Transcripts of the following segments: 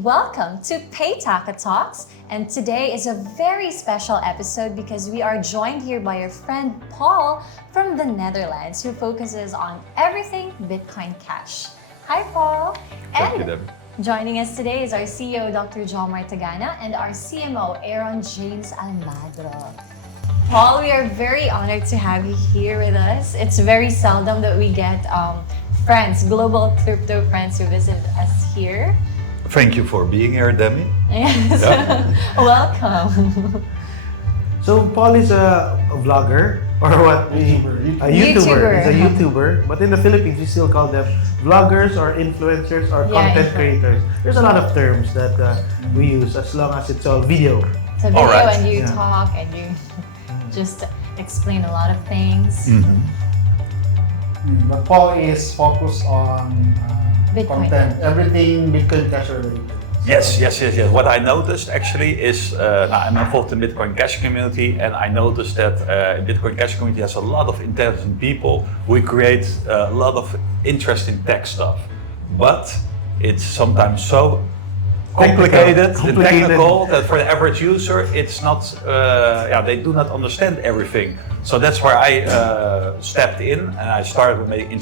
and welcome to Paytaca Talks. And today is a very special episode because we are joined here by our friend Paul from the Netherlands who focuses on everything Bitcoin Cash. Hi Paul! Thank you, Debbie. Joining us today is our CEO Dr. John Martagana and our CMO Aaron James Almagro. Paul, we are very honored to have you here with us. It's very seldom that we get friends, global crypto friends who visit us here. Thank you for being here, Demi. Yes, welcome. So Paul is a vlogger, or what? A YouTuber. He's a YouTuber, but in the Philippines we still call them vloggers or influencers or content creators. There's a lot of terms that we use as long as it's all video. It's a video Alright. and you talk and you just explain a lot of things. But Paul is focused on Bitcoin. content, everything Bitcoin Cash related. Yes. What I noticed actually is, I'm involved in Bitcoin Cash community, and I noticed that in Bitcoin Cash community has a lot of intelligent people who create a lot of interesting tech stuff. But it's sometimes so complicated and technical that for the average user, it's not, they do not understand everything. So that's where I stepped in and I started with making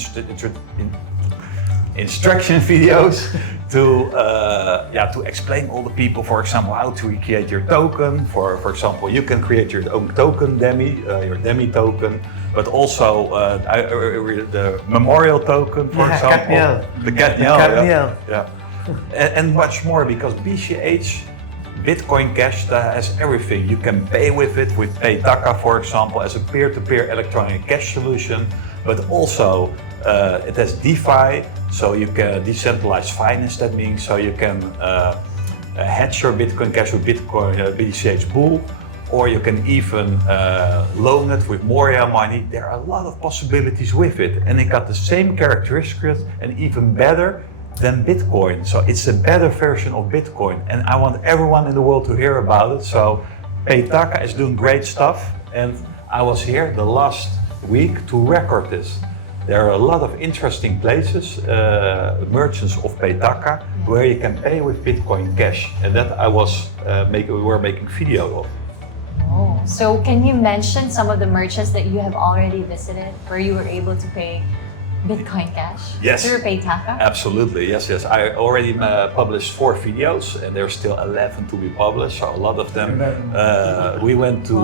instruction videos to explain all the people, for example, how to create your token. For example, you can create your own token, Demi, your Demi token, but also the memorial token, for example. The Catniel. Yeah. And much more, because BCH, Bitcoin Cash, has everything. You can pay with it with Paytaca, for example, as a peer-to-peer electronic cash solution, but also it has DeFi, so you can decentralized finance. That means so you can hedge your Bitcoin Cash with BCH Bull, or you can even loan it with Moria money. There are a lot of possibilities with it, and it got the same characteristics and even better than Bitcoin. So it's a better version of Bitcoin, and I want everyone in the world to hear about it. So Paytaca is doing great stuff, and I was here the last week to record this. There are a lot of interesting places, merchants of Paytaca, where you can pay with Bitcoin Cash, and that we were making video of. Oh, so can you mention some of the merchants that you have already visited where you were able to pay Bitcoin Cash through Paytaca? Absolutely, yes. I already published 4 videos, and there's still 11 to be published. So a lot of them. We went to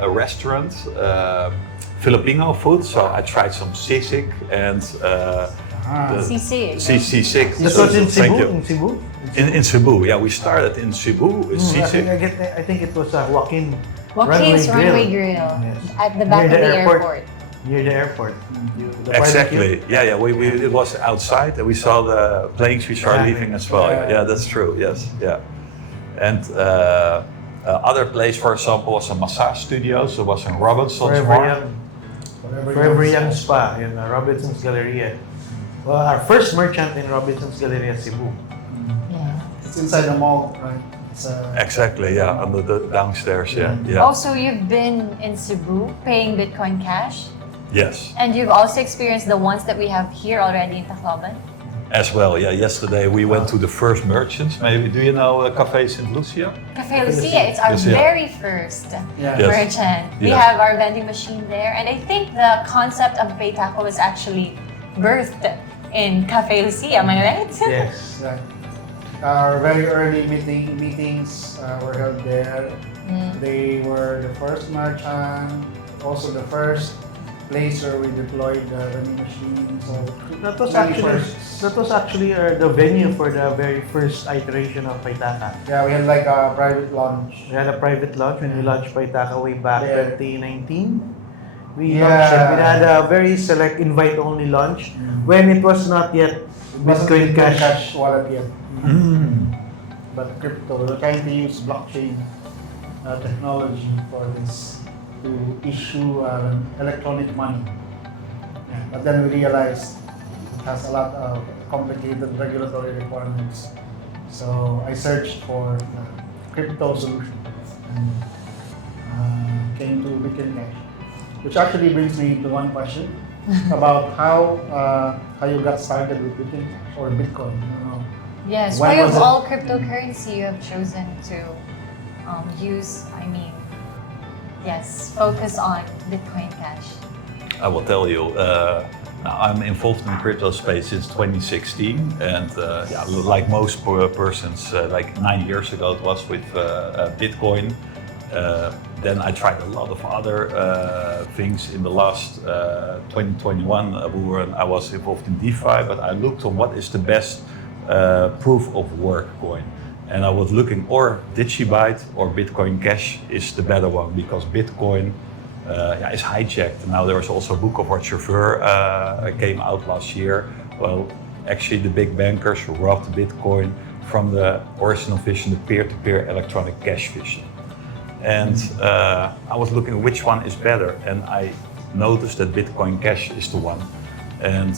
a restaurant, Filipino food. So I tried some sisig and sisig. Sisig. This was in Thank Cebu? you. In Cebu? In Cebu, yeah. We started in Cebu with sisig. I think it was Joaquin's Runway Grill at the back of the airport. Near the airport. Exactly. Yeah. It was outside, and we saw the planes which are leaving as well. Yeah, that's true. Yes. Yeah. And other place, for example, was a massage studio. So it was in Robinson's Forever Young Spa in Robinson's Galleria. Well, our first merchant in Robinson's Galleria, Cebu. Yeah. It's inside the mall, right? It's, Exactly. Yeah, under the downstairs. Yeah. Also, you've been in Cebu paying Bitcoin Cash, Yes. and you've also experienced the ones that we have here already in Tacloban. As well. Yeah. Yesterday we went to the first merchants. Maybe do you know Café St. Lucia? Cafe Lucia, it's our Lucia. very first Yeah. Yes. merchant. We Yeah. have our vending machine there, and I think the concept of Paytaca was actually birthed in Cafe Lucia, am I right? Yes. Right. Our very early meetings were held there. They were the first merchant, also the first place where we deployed the vending machine. So That was many actually firsts. the venue for the very first iteration of Paytaca. Yeah, we had like a private launch. We had a private launch when we launched Paytaca way back 2019. We Yeah. launched it. We had a very select invite-only launch when it was not yet Wasn't Bitcoin Cash. wallet yet, but crypto. We're trying to use blockchain technology for this to issue electronic money. Yeah, but then we realized it has a lot of complicated regulatory requirements. So I searched for crypto solution and came to Bitcoin Cash, which actually brings me to one question about how you got started with Bitcoin or Bitcoin. Yes. Why Why was of it- all cryptocurrency you have chosen to use? Yes, focus on Bitcoin Cash. I will tell you. Now I'm involved in the crypto space since 2016, and like most persons, like 9 years ago it was with Bitcoin. Then I tried a lot of other things in the last 2021. I was involved in DeFi, but I looked on what is the best proof of work coin. And I was looking, or Digibyte or Bitcoin Cash is the better one, because Bitcoin is hijacked. Now there was also a book of what chauffeur came out last year. Well, actually the big bankers robbed Bitcoin from the original vision, the peer-to-peer electronic cash vision. And I was looking which one is better, and I noticed that Bitcoin Cash is the one. And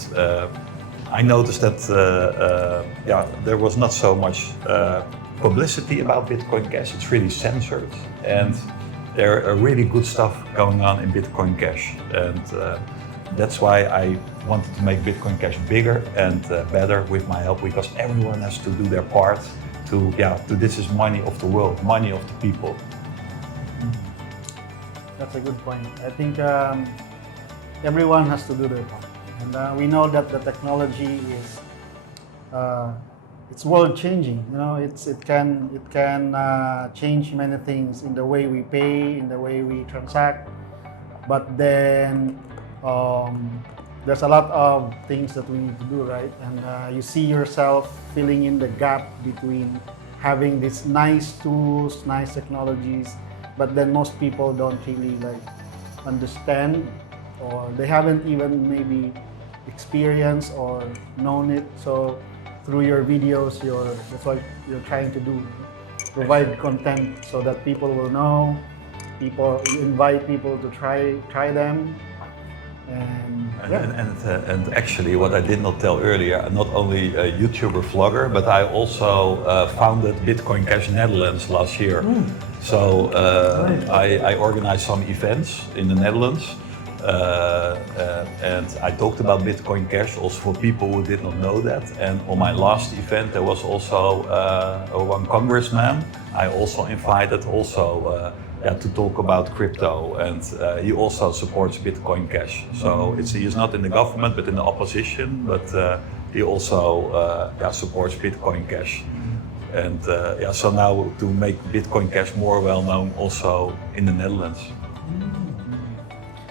I noticed that there was not so much publicity about Bitcoin Cash. It's really censored, and there are really good stuff going on in Bitcoin Cash. And that's why I wanted to make Bitcoin Cash bigger and better with my help, because everyone has to do their part to this is money of the world, money of the people. That's a good point. I think everyone has to do their part, and we know that the technology is it's world changing. You know, it can change many things in the way we pay, in the way we transact. But then there's a lot of things that we need to do, right? And you see yourself filling in the gap between having these nice tools, nice technologies, but then most people don't really like understand, or they haven't even maybe experienced or known it. So through your videos, that's what you're trying to do, provide content so that people will know. You invite people to try them. And actually, what I did not tell earlier, I'm not only a YouTuber vlogger, but I also founded Bitcoin Cash Netherlands last year. So I organized some events in the Netherlands, and I talked about Bitcoin Cash also for people who did not know that. And on my last event, there was also one congressman. I also invited to talk about crypto, and he also supports Bitcoin Cash. So he's not in the government but in the opposition, but he also supports Bitcoin Cash. And so now to make Bitcoin Cash more well known also in the Netherlands.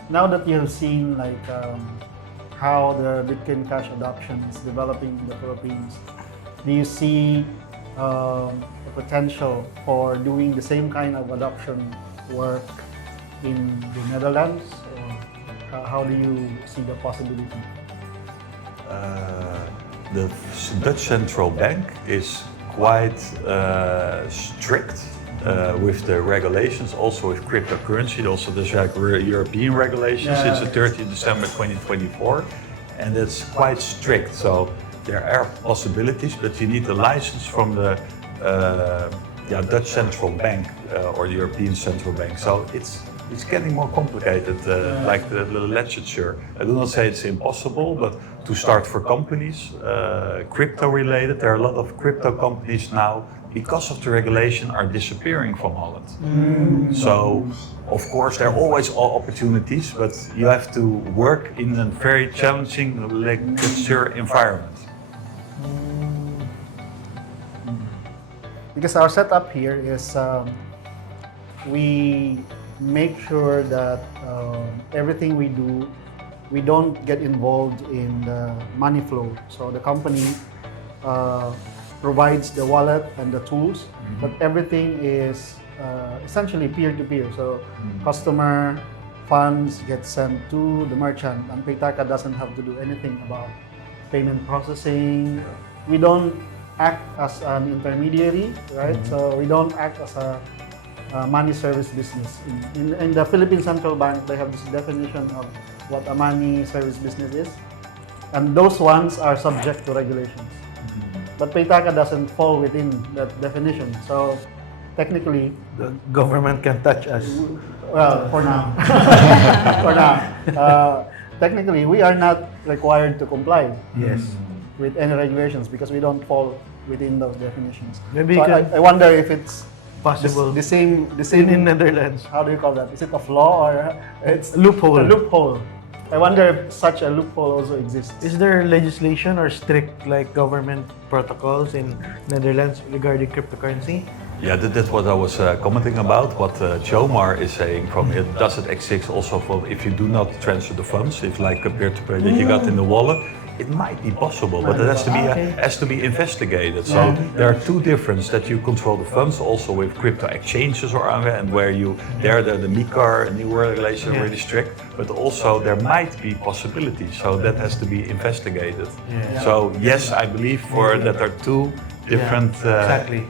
Now that you have seen like how the Bitcoin Cash adoption is developing in the Philippines, do you see the potential for doing the same kind of adoption work in the Netherlands, or how do you see the possibility? The Dutch central bank is quite strict with the regulations, also with cryptocurrency. Also, there's like European regulations since the 30th December 2024, and it's quite strict. So there are possibilities, but you need a license from the Dutch central bank or the European central bank. So it's getting more complicated, like the literature. I do not say it's impossible, but to start for companies, crypto related, there are a lot of crypto companies now, because of the regulation, are disappearing from Holland. So, of course, there are always opportunities, but you have to work in a very challenging literature environment. Because our setup here is we make sure that everything we do, we don't get involved in the money flow. So the company provides the wallet and the tools, but everything is essentially peer-to-peer. So customer funds get sent to the merchant, and Paytaca doesn't have to do anything about payment processing. We don't act as an intermediary, right? So we don't act as a money service business. In the Philippine Central Bank, they have this definition of what a money service business is, and those ones are subject to regulations. But Paytaca doesn't fall within that definition. So technically, The government can touch us. well, for now, for now, technically we are not required to comply Yes. with any regulations because we don't fall within those definitions. Maybe So you could- I wonder if it's Possible. the same in Netherlands. How do you call that? Is it a flaw or it's Loophole. a loophole? I wonder if such a loophole also exists. Is there legislation or strict like government protocols in Netherlands regarding cryptocurrency? Yeah, that's what I was commenting about. What Jomar is saying from it, does it exist also for if you do not transfer the funds, if like a peer-to-peer that you got in the wallet, it might be possible, but it has to be investigated. So there are two differences that you control the funds also with crypto exchanges or other, and where the MiCAR and new regulation are really strict, but also there might be possibilities. So that has to be investigated. Yeah. So yes, I believe that are two different. Exactly.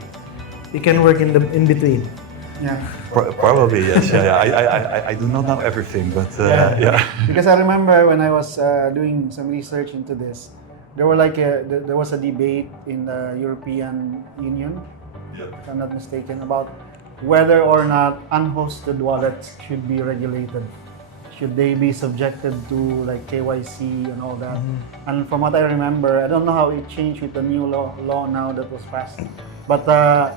You can work in between. Yeah. Probably yes. I do not know everything, but yeah. Because I remember when I was doing some research into this, there was a debate in the European Union, if I'm not mistaken, about whether or not unhosted wallets should be regulated. Should they be subjected to like KYC and all that? And from what I remember, I don't know how it changed with the new law now that was passed. But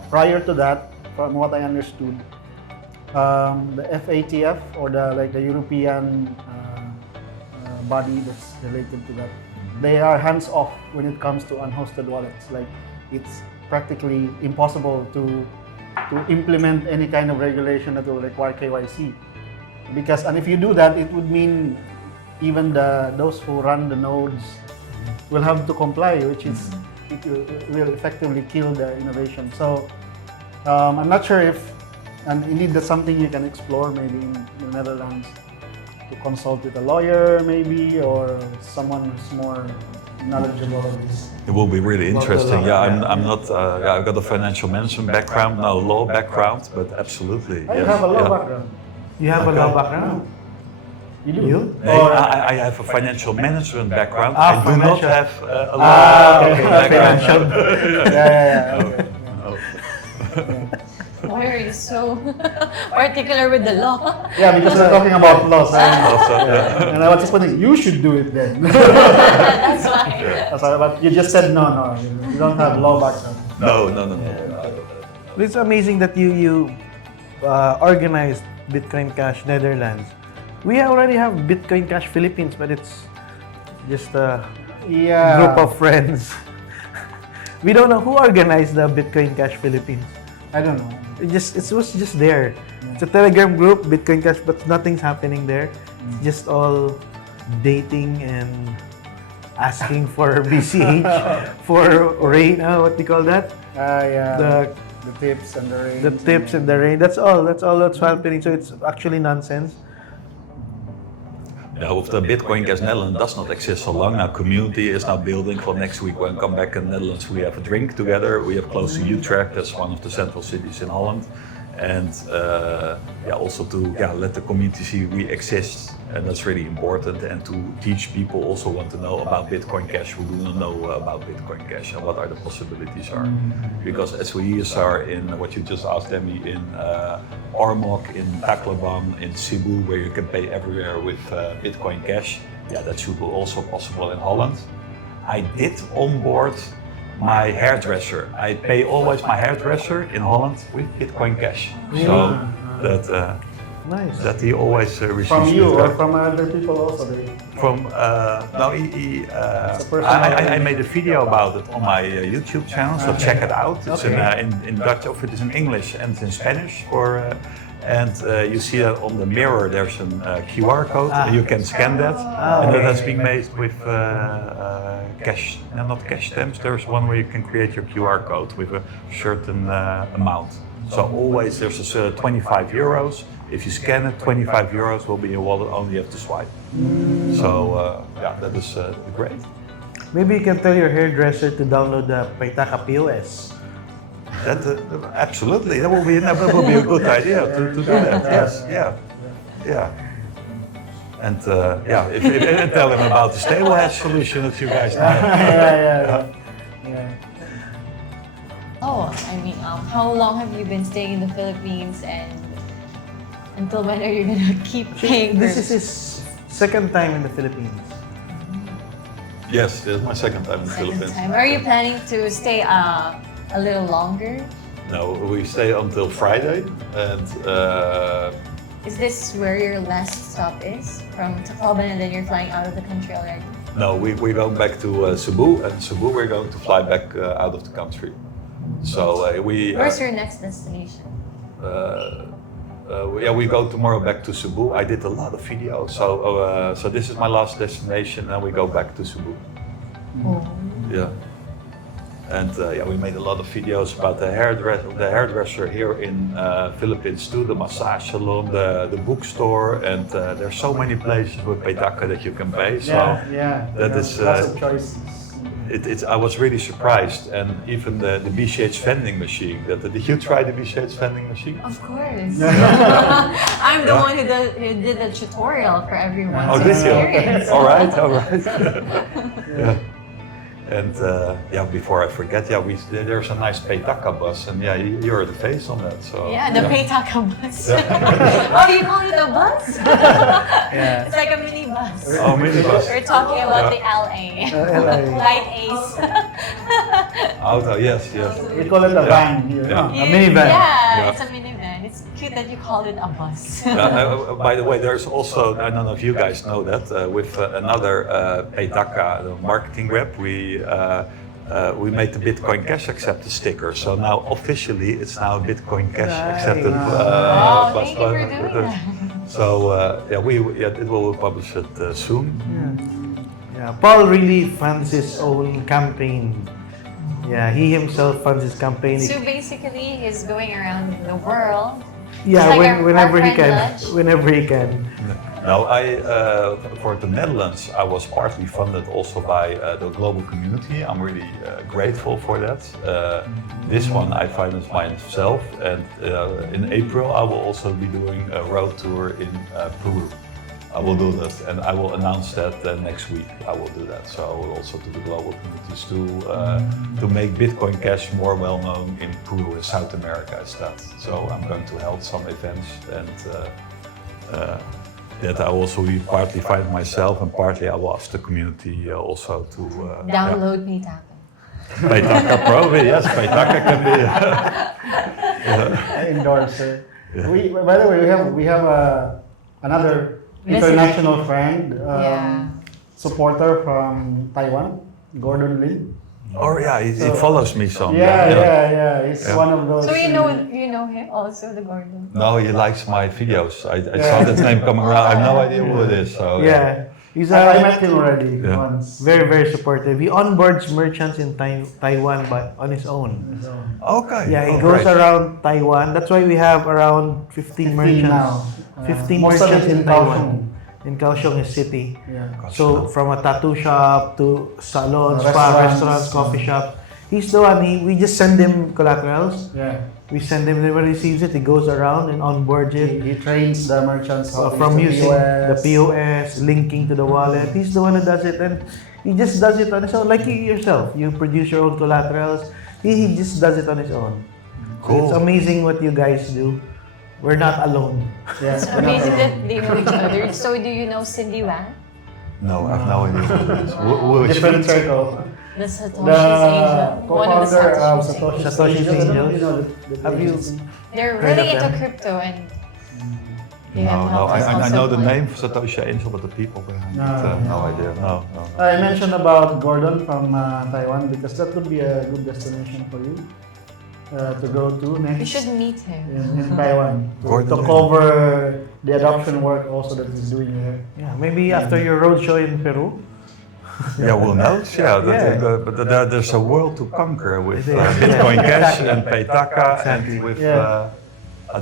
prior to that, from what I understood, the FATF or the European body that's related to that, they are hands off when it comes to unhosted wallets. Like it's practically impossible to implement any kind of regulation that will require KYC. And if you do that, it would mean even those who run the nodes will have to comply, which is it will effectively kill the innovation. So I'm not sure if, and indeed that's something you can explore maybe in the Netherlands, to consult with a lawyer maybe, or someone who's more knowledgeable of this. It will be really interesting. Yeah, I'm not. I've got a financial management background, no law background, but absolutely. I yes, have a law yeah. background. You have a law background? You do? You? I have a financial management background. Ah, I do not financial. have a law okay. background. Yeah. Okay. Why are you so particular with the law? Yeah, because we're talking about laws. Also, yeah. And I was just putting, you should do it then. That's why. That's why, but you just said no, you don't have law background. No. It's amazing that you organized Bitcoin Cash Netherlands. We already have Bitcoin Cash Philippines, but it's just a group of friends. We don't know who organized the Bitcoin Cash Philippines. I don't know. It was just there. It's a Telegram group, Bitcoin Cash, but nothing's happening there. It's just all dating and asking for BCH, for rain. What do you call that? The tips and the rain. The tips and the rain. That's all that's happening. So it's actually nonsense. Yeah, with the Bitcoin Cash Netherlands does not exist so long now. Community is now building for next week. When we come back in Netherlands, we have a drink together. We have close to Utrecht, that's one of the central cities in Holland. And also to let the community see we exist, and that's really important. And to teach people also want to know about Bitcoin Cash who do not know about Bitcoin Cash and what are the possibilities are. Because SOEs are in what you just asked them in Ormok, in Tacloban, in Cebu, where you can pay everywhere with Bitcoin Cash. Yeah, that should be also possible in Holland. I did onboard my hairdresser. I pay always my hairdresser in Holland with Bitcoin Cash. So Nice. that he always receives. From you Bitcoin. or from other people also? From I made a video about it on my YouTube channel, so check it out. It's in Dutch, or it is in English and in Spanish. You see that on the mirror. There's a QR code. You can scan that, and that has been made with cash, not cash stamps. There's one where you can create your QR code with a certain amount. So always there's a 25 euros. If you scan it, 25 euros will be in your wallet. Only you have to swipe. So that is great. Maybe you can tell your hairdresser to download the Paytaca POS. That absolutely. That will be a good idea to do that. Yes. Yeah. And if tell them about the stable hash solution that you guys have. Yeah. Oh, I mean, how long have you been staying in the Philippines, and until when are you gonna keep paying? This is his second time in the Philippines. Yes, it's my second time in the Second Philippines. time. Are you planning to stay a little longer? No, we stay until Friday, and Is this where your last stop is? From Tacloban and then you're flying out of the country already? no, we're going back to Cebu, and Cebu we're going to fly back out of the country. So we. Where's your next destination? We go tomorrow back to Cebu. I did a lot of videos, so this is my last destination, and we go back to Cebu. Oh. Yeah. And we made a lot of videos about the hairdresser here in Philippines too, the massage salon, the bookstore, and there's so many places with Paytaca that you can pay. So that is lots of choices. I was really surprised, and even the BCH vending machine. Did you try the BCH vending machine? Of course. I'm the one who did the tutorial for everyone. Oh, to did you? experience. All right. Yeah. And before I forget, there's a nice Paytaca bus, and you're the face on that. So Yeah, the Paytaca bus. Oh, you call it a bus? Yeah. It's like a mini bus. Oh, minibus. We're talking about the LA. LA. Light Ace. Auto, yes. We call it a van here. Yeah. A minivan. Yeah, it's a minivan. It's cute that you call it a bus. By the way, there's also, I don't know if you guys know that, with another Paytaca marketing rep, we made the Bitcoin Cash accepted sticker. So now officially it's now a Bitcoin Cash accepted Oh, bus. thank you for doing that. So it will publish it soon. Yeah, Paul really funds his own campaign. Yeah, he himself funds his campaign. So basically, he's going around the world. Yeah, It's like whenever our he friend can. Lodge. Whenever he can. Now, for the Netherlands, I was partly funded also by the global community. I'm really grateful for that. This one I financed myself, and in April I will also be doing a road tour in Peru. I will do that, and I will announce that next week. I will do that. So I will also to the global communities to make Bitcoin Cash more well known in Peru and South America as that. So I'm going to hold some events, and that I also will partly find myself, and partly I will ask the community also to Download Paytaca. Paytaca probably, yes, Paytaca can be. I endorse it. By the way, we have another international friend, supporter from Taiwan, Gordon Lin. Oh yeah, he follows me some. Yeah. He's one of those. So you know him also, the Gordon. No, he likes my videos. I saw that name coming around. I have no idea who it is. So Yeah, he's I met him already once. very, very supportive. He onboards merchants in Taiwan, but on his own. So, Okay. Yeah, he Oh, goes great. around Taiwan. That's why we have around 15 merchants. now. 15 Most of merchants it in in Taiwan. In Kaohsiung City. Yeah. So from a tattoo shop to salons, Restaurants. restaurants, coffee shops. He's the one. We just send him collaterals. Yeah. We send him. Whenever he receives it, he goes around and onboards it. He trains the merchants how to From use using the POS, linking to the wallet. He's the one who does it, and he just does it on his own. Like you yourself, you produce your own collaterals. He just does it on his own. Cool. So it's amazing what you guys do. We're not alone. Yeah. It's amazing that they know each other. So do you know Cindy Wang? No, I have no idea who it is. Who is Different she? circle. The Satoshi's The Angel. One of the co-founder of Satoshi's. Satoshi's Angels. Have you? They're heard really of into them? crypto and they have No, helped us I also know the find- name Satoshi Angel, but the people behind No, it, no idea. No. I mentioned about Gordon from Taiwan because that would be a good destination for you to go to next. You should meet him. in Taiwan Gordon to Lin. cover the adoption work also that he's doing here. Yeah, maybe after your roadshow in Peru. Yeah, who knows? Yeah, Yeah. but there's a world to conquer with It is, Bitcoin yeah. Cash Exactly. and Paytaca, Exactly. and with Yeah.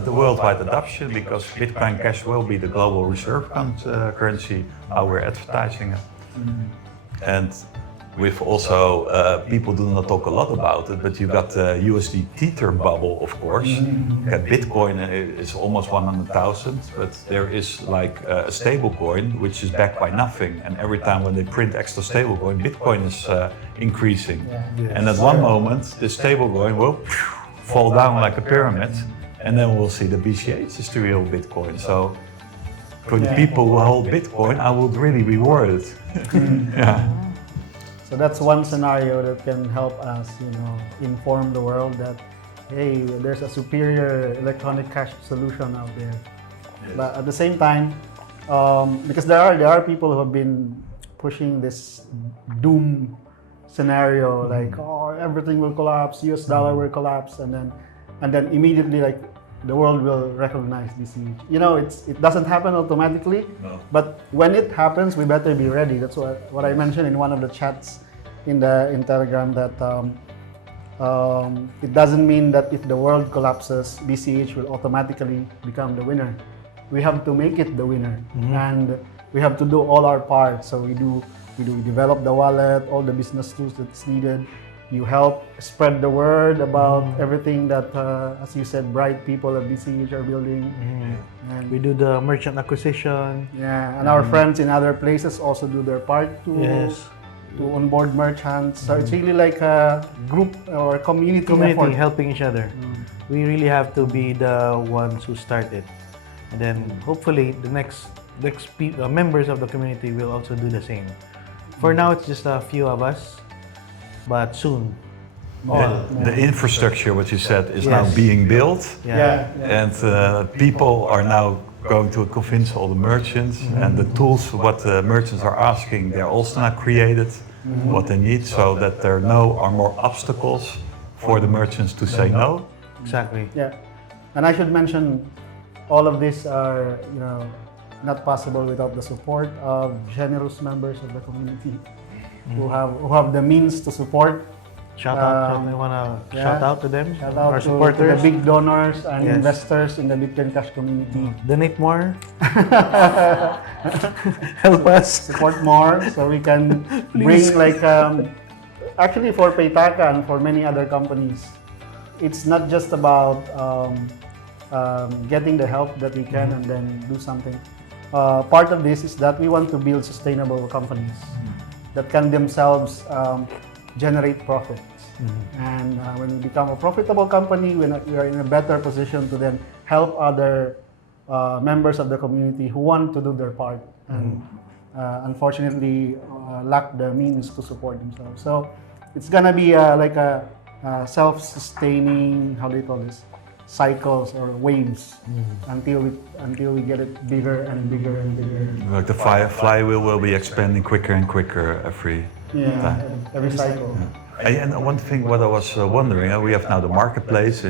the worldwide adoption, because Bitcoin Cash will be the global reserve currency, how we're advertising it. And with also, people do not talk a lot about it, but you got the USD Tether bubble, of course. Yeah, Bitcoin is almost 100,000, but there is like a stable coin which is backed by nothing. And every time when they print extra stable coin, Bitcoin is increasing. Yeah. And at one moment, the stable coin will fall down like a pyramid, and then we'll see the BCH is the real Bitcoin. So for the Yeah. people who hold Bitcoin, I would really reward it. Yeah. So that's one scenario that can help us, inform the world that, hey, there's a superior electronic cash solution out there. Yes. But at the same time, because there are people who have been pushing this doom scenario, like, oh, everything will collapse, US dollar will collapse, and then immediately, like, the world will recognize BCH. It doesn't happen automatically, No. but when it happens, we better be ready. That's what I mentioned in one of the chats in Telegram, that it doesn't mean that if the world collapses, BCH will automatically become the winner. We have to make it the winner, and we have to do all our part. So we develop the wallet, all the business tools that's needed. You help spread the word about everything that, as you said, bright people at BCH are building. And We do the merchant acquisition. yeah, and our friends in other places also do their part to Yes. onboard merchants. So it's really like a group or community effort. helping each other. We really have to be the ones who start it, and then hopefully the next members of the community will also do the same. For now, it's just a few of us, but soon, all. The infrastructure, what you said, is now Yes. being built. Yeah. And people are now going to convince all the merchants, and the tools what the merchants are asking, they're also now created, what they need, so that there are more obstacles for the merchants to say no. Exactly. Yeah, and I should mention, all of these are, not possible without the support of generous members of the community who have the means to support. Shout out. I wanna shout out to them, Shout our out to the supporters. big donors and Yes. investors in the Bitcoin Cash community. Donate more. Help us. Support more so we can bring, like, actually for Paytaca and for many other companies, it's not just about getting the help that we can and then do something. Part of this is that we want to build sustainable companies that can themselves generate profits. And when we become a profitable company, we are in a better position to then help other members of the community who want to do their part and unfortunately lack the means to support themselves. So it's gonna be like a self-sustaining, how do you call this, cycles or waves until we get it bigger and bigger and bigger. Like the flywheel will be expanding quicker and quicker every time. Every cycle. And one thing what I was wondering, we have now the marketplace,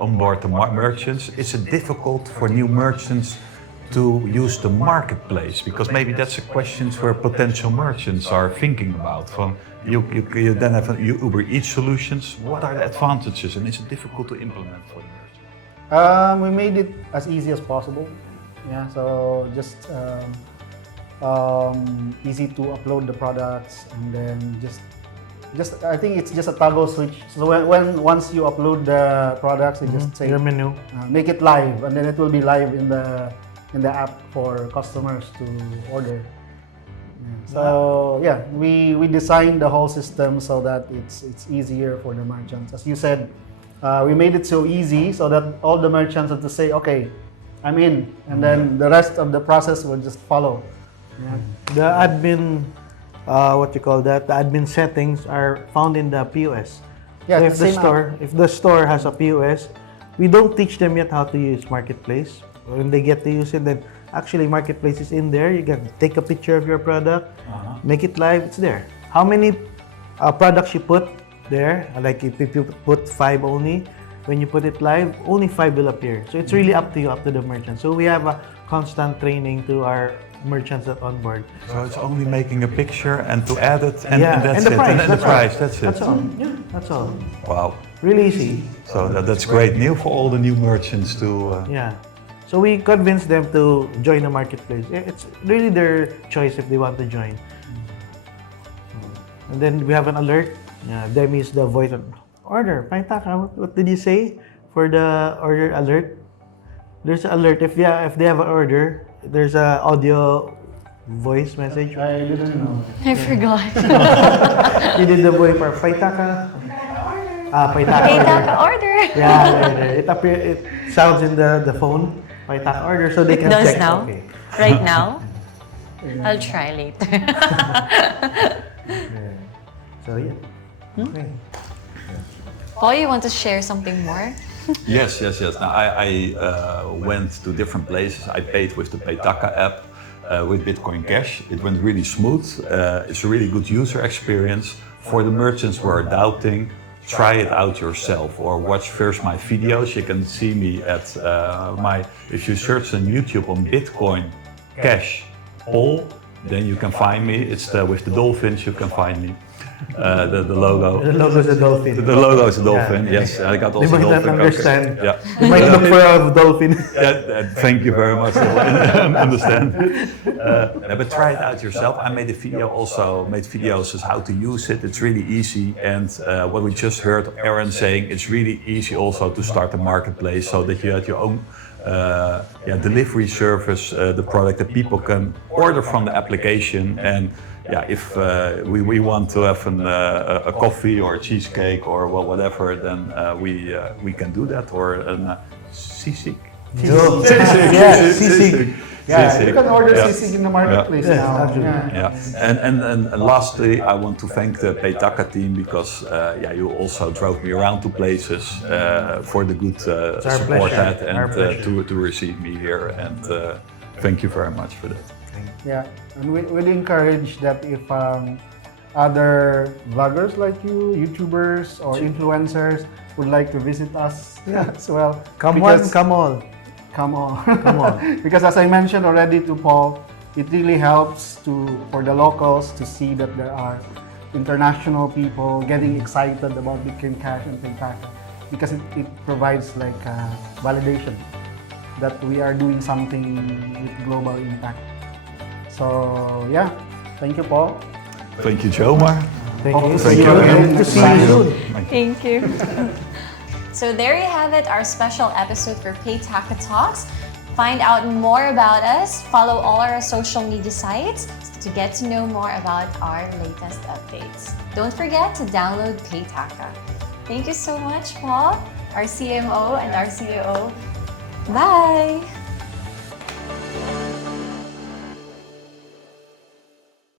onboard the merchants. Is it difficult for new merchants to use the marketplace? Because maybe that's a question where potential merchants are thinking about. From you then have Uber Eats solutions. What are the advantages, and is it difficult to implement for the merchant? We made it as easy as possible. Yeah, so just easy to upload the products, and then just I think it's just a toggle switch. So once you upload the products, you just say Your menu. make it live, and then it will be live in the app for customers to order. Yeah. So yeah, we designed the whole system so that it's easier for the merchants. As you said, we made it so easy so that all the merchants have to say, okay, I'm in, and then the rest of the process will just follow. Yeah. The admin, the admin settings are found in the POS. Yeah, So it's the same if the store has a POS, we don't teach them yet how to use Marketplace. When they get to use it, then actually Marketplace is in there. You can take a picture of your product, make it live, it's there. How many products you put there, like if you put 5 only, when you put it live, only 5 will appear. So it's really up to you, up to the merchant. So we have a constant training to our merchants that on board. So it's only making a picture and to add it, and Yeah, that's and the it. price, And then the that's all. price, that's it. That's all. Yeah, that's all. Wow. Really easy. So that's great news for all the new merchants to. Yeah. So we convince them to join the marketplace. It's really their choice if they want to join. And then we have an alert. Demi is the voice of order. Paytaca, what did you say for the order alert? There's an alert if they have an order. There's a audio voice message. I didn't know. I forgot. You did the voice for Paytaca. Paytaca Paytaca order. order. Yeah, it sounds in the phone. Paytaca order, so they can Does check. now? Okay. Right now? I'll try later. So yeah. Okay. Paul, you want to share something more? Yes. Now I went to different places. I paid with the Paytaca app with Bitcoin Cash. It went really smooth. It's a really good user experience. For the merchants who are doubting, try it out yourself or watch first my videos. You can see me at if you search on YouTube on Bitcoin Cash Paul, then you can find me. It's with the dolphins, you can find me. The logo. The logo is a dolphin. The logo is a dolphin, Yeah. yes. I got They also might not dolphin. understand. Yeah. You might look for a dolphin. Thank you very much. I understand. But try it out yourself. I made a video also, made videos as how to use it. It's really easy. And what we just heard Aaron saying, it's really easy also to start a marketplace so that you have your own delivery service, the product that people can order from the application. And if we want to have a coffee or a cheesecake or whatever, then we can do that, or a sisig. Yes, Sisig. Yeah, you can order Yeah. sisig in the marketplace Yeah. now. Actually. Yeah, and lastly, I want to thank the Paytaca team because you also drove me around to places for the good our support pleasure. that Our and pleasure. to receive me here, and thank you very much for that. Yeah, and we'll encourage that if other vloggers like you, YouTubers or influencers would like to visit us as well. Come Because- on, come on. Come on. Come on. Because as I mentioned already to Paul, it really helps for the locals to see that there are international people getting excited about Bitcoin Cash and Paytaca, because it provides like validation that we are doing something with global impact. So yeah, thank you, Paul. Thank you, Jomar. Thank Hope you. to see you again To next see you time. soon. Thank you. So there you have it, our special episode for Paytaca Talks. Find out more about us, follow all our social media sites to get to know more about our latest updates. Don't forget to download Paytaca. Thank you so much, Paul, our CMO and our COO. Bye!